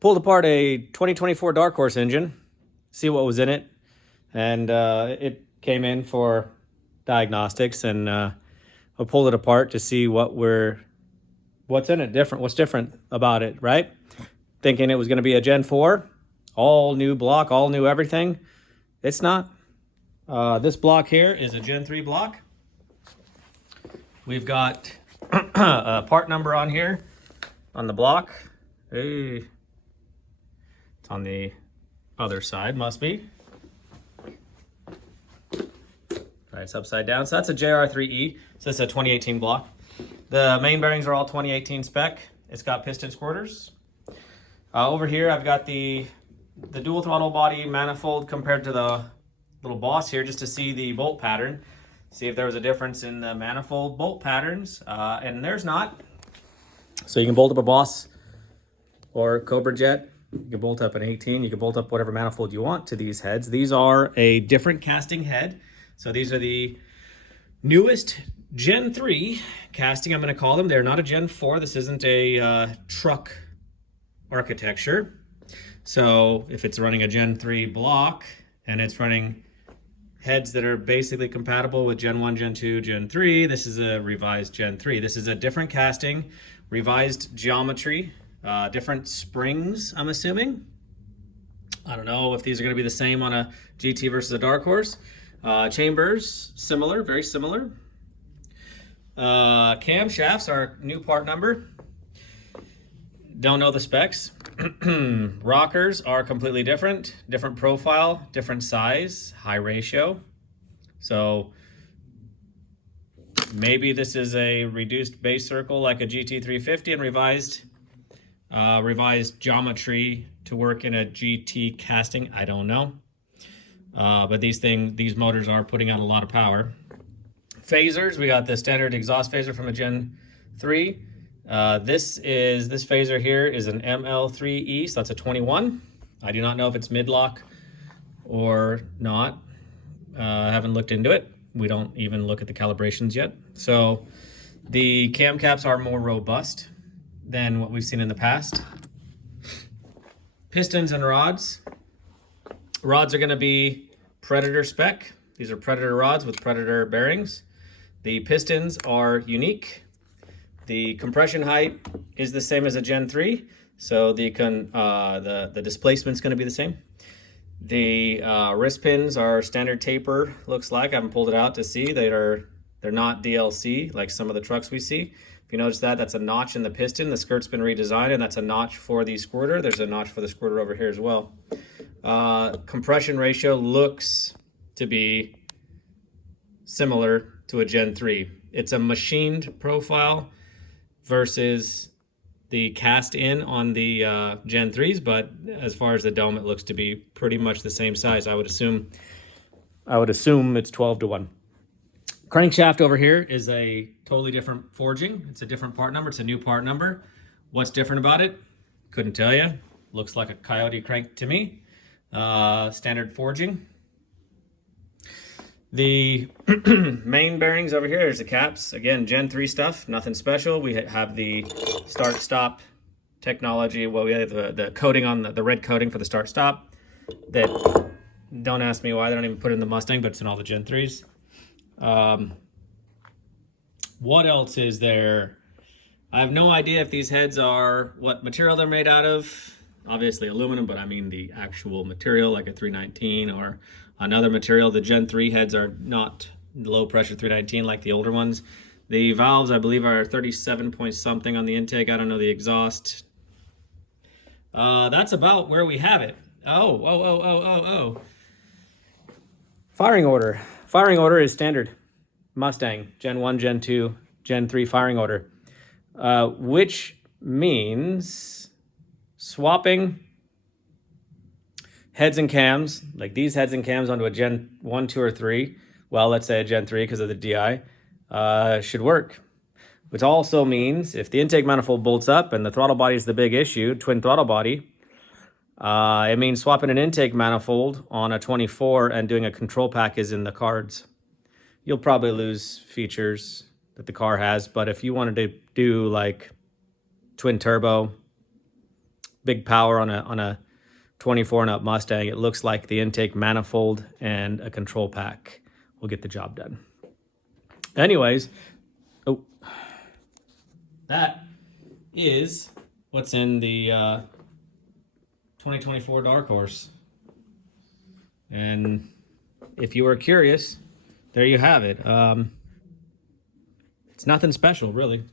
Pulled apart a 2024 Dark Horse engine, see what was in it, and it came in for diagnostics, and I pulled it apart to see what's in it, what's different about it, right? Thinking it was going to be a Gen 4, all new block, all new everything. It's not. This block here is a Gen 3 block. We've got a part number on here on the block. Hey. It's on the other side, must be. Right, it's upside down. So that's a JR3E. So it's a 2018 block. The main bearings are all 2018 spec. It's got piston squirters. Over here, I've got the dual throttle body manifold compared to the little boss here, just to see the bolt pattern. See if there was a difference in the manifold bolt patterns. And there's not. So you can bolt up a boss or Cobra Jet. You can bolt up an 18. You can bolt up whatever manifold you want to these heads. These are a different casting head. So these are the newest Gen 3 casting, I'm going to call them. They're not a Gen 4. This isn't a truck architecture. So if it's running a Gen 3 block and it's running heads that are basically compatible with Gen 1, Gen 2, Gen 3, this is a revised Gen 3. This is a different casting, revised geometry, different springs, I'm assuming. I don't know if these are going to be the same on a GT versus a Dark Horse. Chambers, similar, very similar. Camshafts are new part number. Don't know the specs. Rockers are completely different profile, different size, high ratio. So maybe this is a reduced base circle like a GT350 and revised geometry to work in a GT casting. I don't know. But these motors are putting out a lot of power. Phasers, we got the standard exhaust phaser from a Gen 3. This phaser here is an ML3E, so that's a 21. I do not know if it's mid-lock or not. I haven't looked into it. We don't even look at the calibrations yet. So the cam caps are more robust than what we've seen in the past. Pistons and rods. Rods are going to be Predator spec. These are Predator rods with Predator bearings. The pistons are unique. The compression height is the same as a Gen 3, so the displacement's going to be the same. The wrist pins are standard taper, looks like. I haven't pulled it out to see. They're not DLC like some of the trucks we see. If you notice that, that's a notch in the piston. The skirt's been redesigned, and that's a notch for the squirter. There's a notch for the squirter over here as well. Compression ratio looks to be similar to a Gen 3. It's a machined profile versus the cast in on the Gen 3s, but as far as the dome, it looks to be pretty much the same size. I would assume it's 12-1. Crankshaft over here is a totally different forging. It's a different part number. It's a new part number. What's different about it? Couldn't tell you. Looks like a Coyote crank to me. Standard forging. The main bearings over here is the caps. Again, Gen 3 stuff, nothing special. We have the start-stop technology. Well, we have the coating on the red coating for the start-stop. That, don't ask me why they don't even put it in the Mustang, but it's in all the Gen 3s. What else is there? I have no idea if these heads are, what material they're made out of. Obviously aluminum, but I mean the actual material, like a 319 or another material. The Gen 3 heads are not low pressure 319 like the older ones. The valves, I believe, are 37 point something on the intake. I don't know the exhaust. That's about where we have it. Oh. Firing order. Firing order is standard. Mustang, Gen 1, Gen 2, Gen 3 firing order. Which means swapping heads and cams, like these heads and cams onto a Gen 1, 2, or 3, well, let's say a Gen 3 because of the DI, should work. Which also means if the intake manifold bolts up and the throttle body is the big issue, twin throttle body, it means swapping an intake manifold on a 24 and doing a control pack is in the cards. You'll probably lose features that the car has, but if you wanted to do like twin turbo, big power on a 24 and up Mustang, it looks like the intake manifold and a control pack will get the job done. Anyways, oh, that is what's in the 2024 Dark Horse. And if you were curious, there you have it. It's nothing special, really.